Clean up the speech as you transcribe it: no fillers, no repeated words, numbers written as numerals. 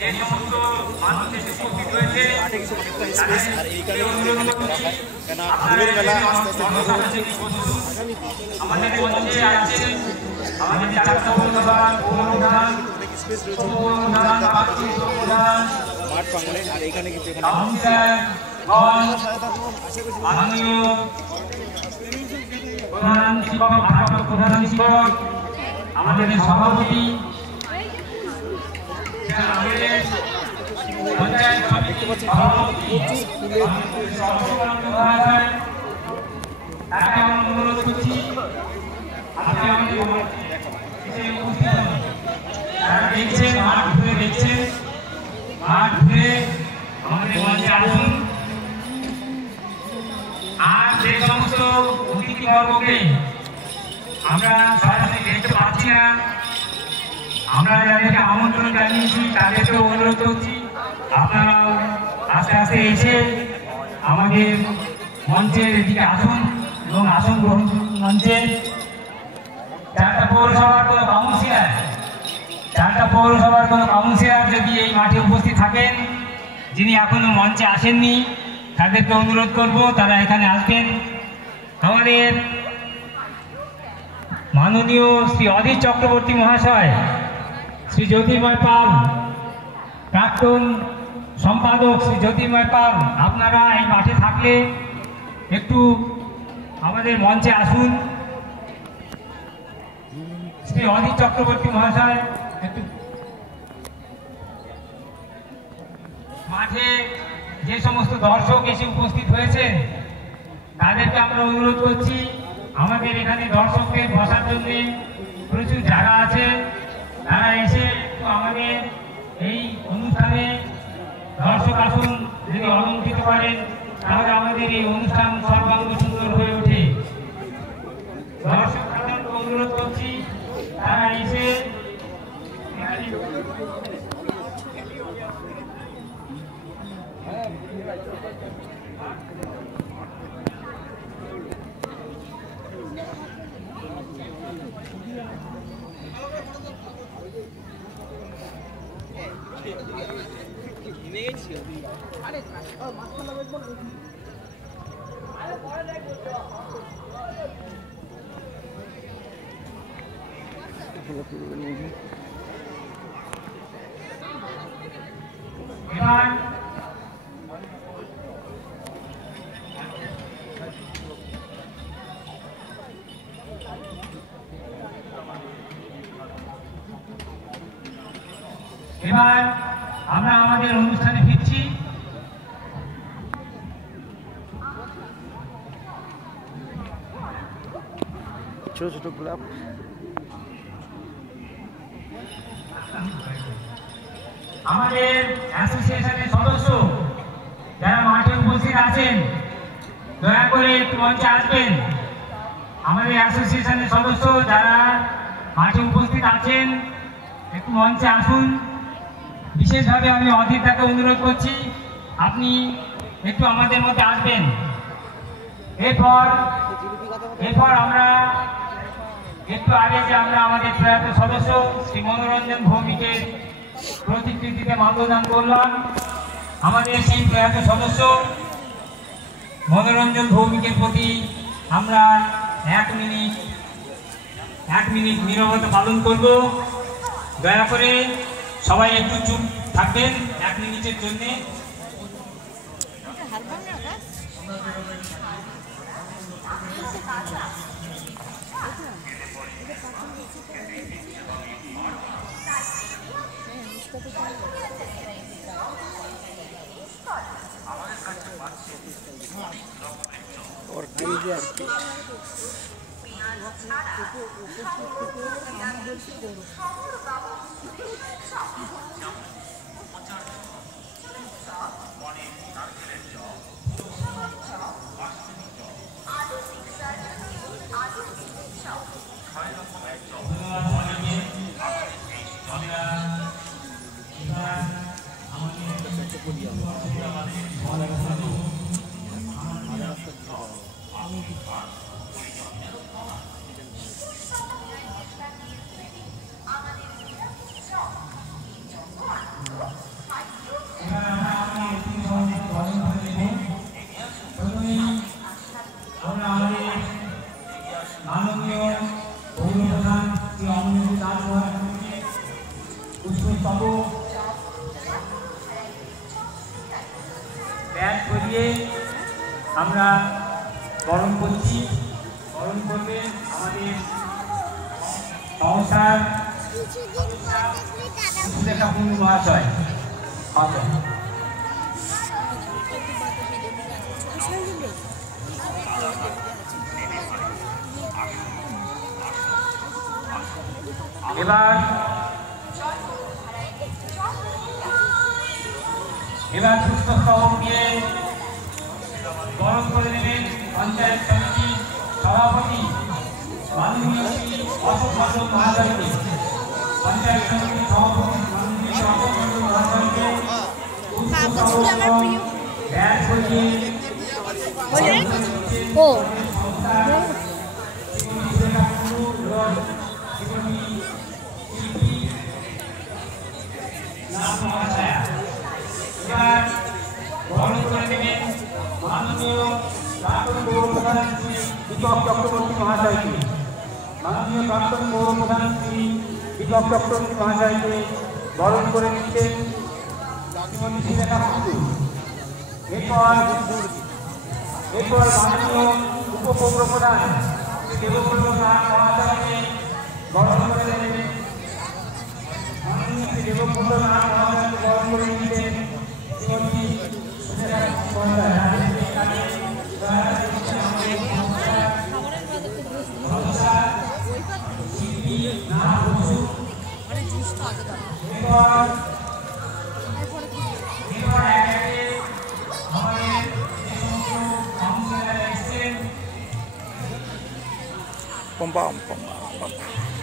যে সমস্ত মানুষ এসে উপস্থিত হয়েছে আমাদের মঞ্চে আছে আমাদের চারটা প্রধান প্রধান মাঠ প্রাঙ্গণে আর এখানে কিন্তু মাননীয় প্রধান শিক্ষক ভারপ্রাপ্ত প্রধান শিক্ষক আমাদের সভাপতি তাকে আমরা অনুরোধ করছি তারা দেখছেন মাঠ ঘুরে দেখছেন মাঠ ঘুরে আমাদের মঞ্চে আসুন। আর যে সমস্ত অতিথিবর্গকে আমরা সরাসরি দেখতে পাচ্ছি না, আমরা যাদেরকে আমন্ত্রণ জানিয়েছি তাদেরকেও অনুরোধ করছি আপনারাও আস্তে আস্তে এসে আমাদের মঞ্চের এদিকে আসুন এবং আসন গ্রহণ করুন। মঞ্চে চারটা পৌরসভার কোনো কাউন্সিলর যদি এই মাঠে উপস্থিত থাকেন, যিনি এখনো মঞ্চে আসেননি, তাদেরকে অনুরোধ করব তারা এখানে আসবেন। আমাদের মাননীয় শ্রী অধীর চক্রবর্তী মহাশয়, শ্রী জ্যোতির্ময় পাল, প্রাক্তন সম্পাদক শ্রী জ্যোতির্ময় পাল, আপনারা এই মাঠে থাকলে একটু আমাদের মঞ্চে আসুন। শ্রী অধীর চক্রবর্তী মহাশয় একটু মাঠে যে সমস্ত দর্শক এসে উপস্থিত হয়েছেন তাদেরকে আমরা অনুরোধ করছি আমাদের এখানে দর্শকদের বসার জন্য প্রচুর জায়গা আছে, তারা এসে একটু আমাদের এই অনুষ্ঠানে দর্শক আসন যদি অলঙ্কৃত করেন তাহলে আমাদের এই অনুষ্ঠান সর্বাঙ্গ সুন্দর হয়ে ওঠে। দর্শক তাদেরকে অনুরোধ করছি তারা এসে এবার আমরা আমাদের অনুষ্ঠানে ফিরছি। ছোট ছোট গোলাপ আমাদের অ্যাসোসিয়েশনের সদস্য যারা মাঠে উপস্থিত আছেন দয়া করে একটু মঞ্চে আসবেন। আমাদের অ্যাসোসিয়েশনের সদস্য যারা মাঠে উপস্থিত আছেন একটু মঞ্চে আসুন। বিশেষভাবে আমি অধীরদাকে অনুরোধ করছি আপনি একটু আমাদের মধ্যে আসবেন। এরপর আমরা একটু আগে যে আমরা আমাদের প্রয়াত সদস্য শ্রী মনোরঞ্জন ভৌমিকের প্রতিকৃতিতে মাল্যদান করলাম, আমাদের সেই প্রয়াত সদস্য মনোরঞ্জন ভৌমিকের প্রতি আমরা এক মিনিট নীরবতা পালন করব। দয়া করে সবাই একটু চুপ থাকবেন 1 মিনিটের জন্যে। और कीजिए ধন্যবাদ। মাননীয় পৌরপ্রধান শ্রী অমরেন্দ্র দাস মহাশয়কে পুষ্পস্তবক ব্যাট করিয়ে আমরা বরণ করছি। বরণ করবেন আমাদের সংস্থার সুলেখা কুণ্ডু মহাশয়। এবার পুষ্পস্তবক দিয়ে বরণ করে নেবেন পঞ্চায়েত সমিতির সভাপতি মাননীয় শ্রী অশোক মণ্ডল মহাশয়কে। পঞ্চায়েত সমিতির সভাপতি মাননীয় শ্রী অশোক মণ্ডল মহাশয়কে পুষ্পস্তবক ব্যাট করিয়ে বরণ করে নেবেন মাননীয় প্রাক্তন পৌরপ্রধান শ্রী দীপক চক্রবর্তী মহাশয়কে। মাননীয় প্রাক্তন পৌরপ্রধান শ্রী দীপক চক্রবর্তী মহাশয়কে বরণ করে নিচ্ছেন শ্রীমতী সুলেখা কুণ্ডু। এরপর মাননীয় উপপৌরপ্রধান শ্রী দেবব্রত নাথ মহাশয়কে বরণ করে নেবেন। মাননীয় শ্রী দেবব্রত নাথ মহাশয়কে বরণ করে নিচ্ছেন Shrimati Pom pom pom pom.